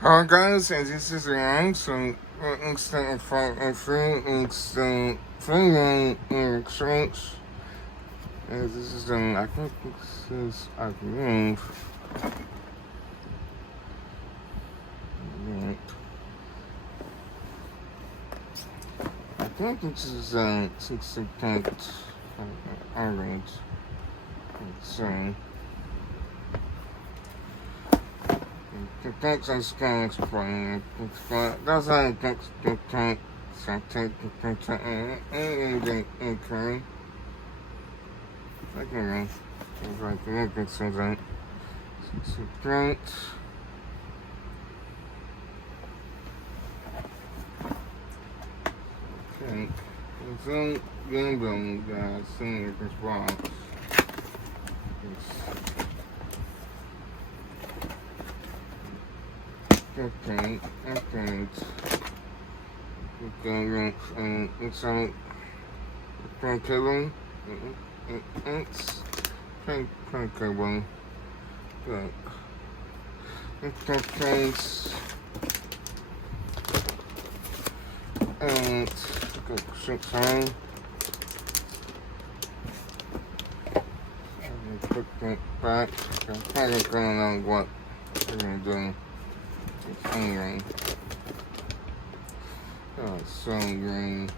Hi guys, and this is Ryan. So, instant free instant free exchange. And this is I think this is I believe. I think this is 60 average. So. Thanks and scans for that's how it takes to take anything incurring. I don't know. It's like look at something. It's great. Okay. So Gambling seeing this box. Okay, it's a curriculum. It's curriculum. Good. It's and good. Six on. Put that back. I'm kind of going on what we're gonna do. Anyway, so green.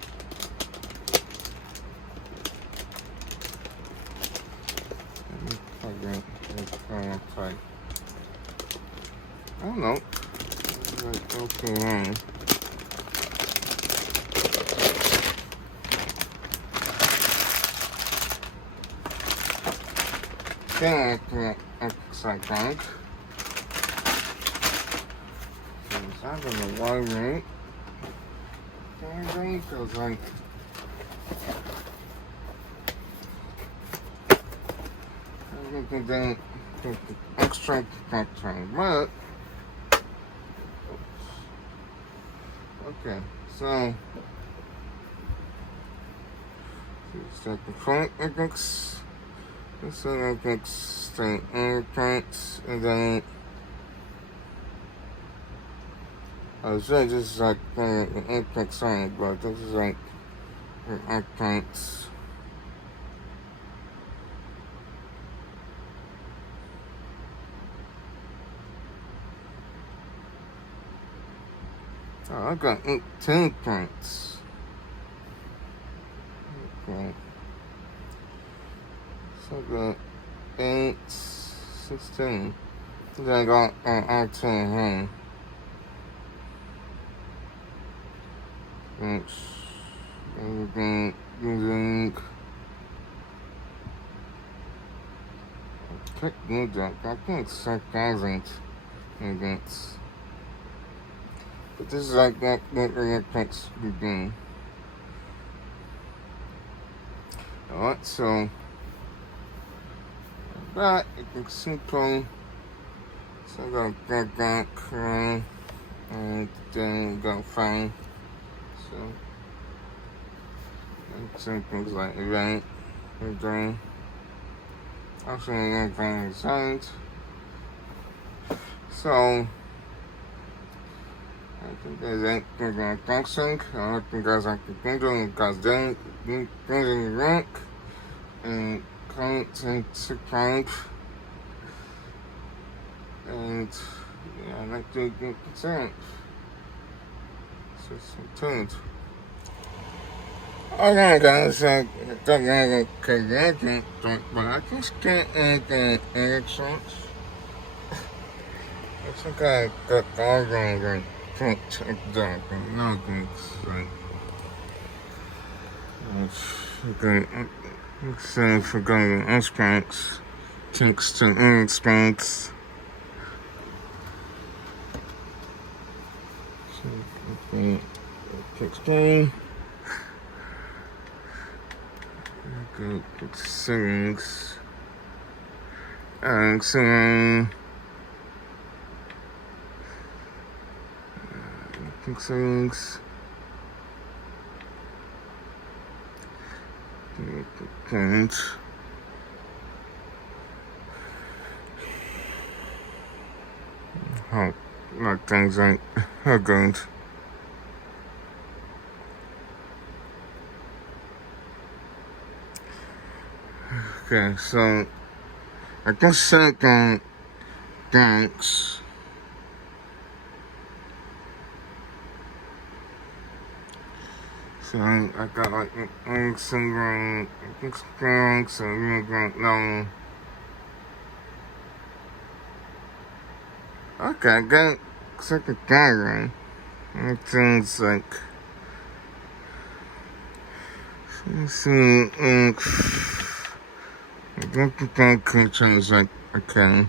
Like, I don't know. Like, okay, it's like bank. I don't know why, right? Because like I think then extract that time, but okay, so it's like the front index, this index, the airtights, and then I was saying this is like an impact sonic, but this is like an airtights. Oh, I got 18 points. Okay. So I got 8, 16. Then I got R10 here. Which everything using click new deck. I think it's 6,000 against. But this is like that text begin. Alright, so that it's simple. So I gotta get that and then go find. So some things like event, everything. Also, everything is signed. So I think there's anything function. I think guys like the pendulum because then the rank and content to camp. And yeah, I like to get concerned. So tuned. Okay, guys, I don't know okay, but I just can't anything elections. I think I got all going to check that, but no thanks. Like, okay, so for going to Xbox, thanks to Xbox. So, okay, explain. Go to settings. Settings. Point. like things ain't good. Okay, so I can set on thanks. So I got like syndrome, experience, and you don't know. Okay, I got second diagram. It seems like I don't think that culture is like okay.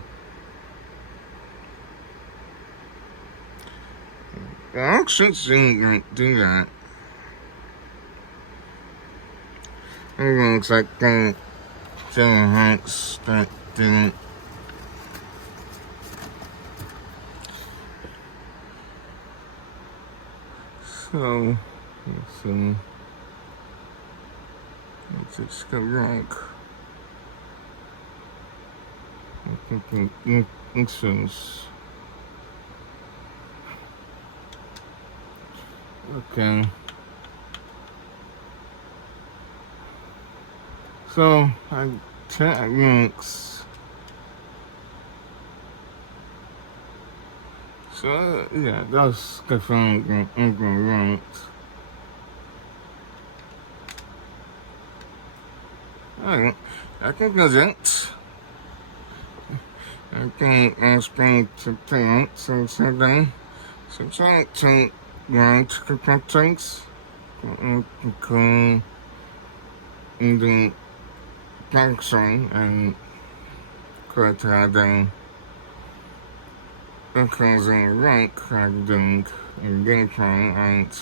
I actually didn't do that. It looks like that Taylor Hanks that didn't. So, let's see. Let's just go rank. I think instance. Okay. So, I links. So, yeah, that's definitely ranked. Alright, I can present. I can explain to parents and something. So, trying to learn to protect things. In the function and creating increasing rank doing gameplay and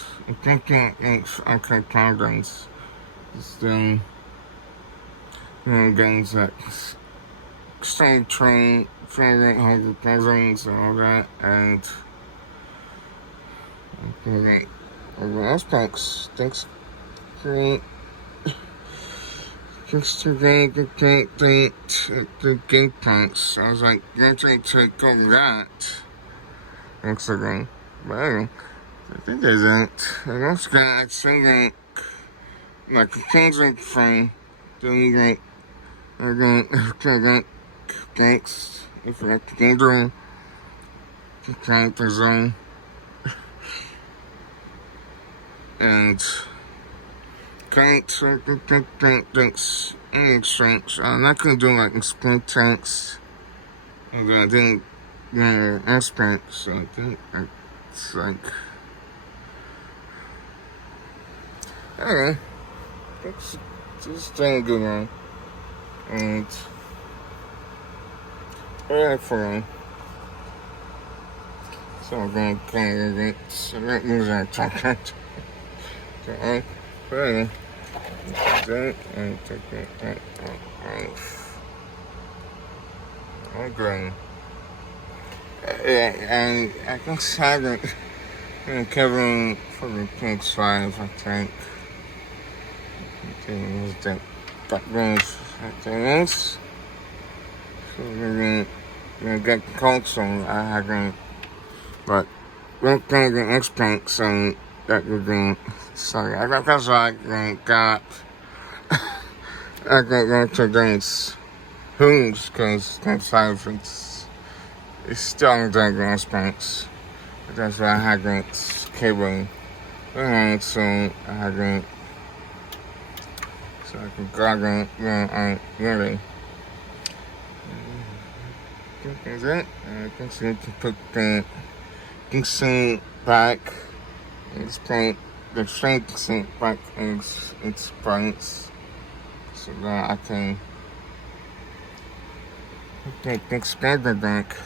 thinking each acceptance then games that stay train favorite 100,000 and all that and other aspects. Thanks for just to get the game points. I was like, you're trying to take over that. Looks like, but anyway, I think there's that. I also got actually like a closing from doing like, I got thanks if I can do the character zone. And thanks in exchange. I'm not gonna do like explain tanks. And I didn't aspect, so I think it's like I don't know. It's just doing a good one. And for so I'm gonna play with it. So that means I'm talking. So but anyway, that and take that off. Okay. And I can have it covering for the PS5, I think. Okay, that goes like this. So we're gonna get the console. I haven't, but we're gonna get X-Paint, so that would be. Sorry, I got because I got today's who's because that's how it's still on the X-Paints. That's why I haven't cable. Alright, so I haven't. So I can grab it, really. That's it. I think so you can put the sync back. It's paint the straight sync back in its points. So that I can take the expand back.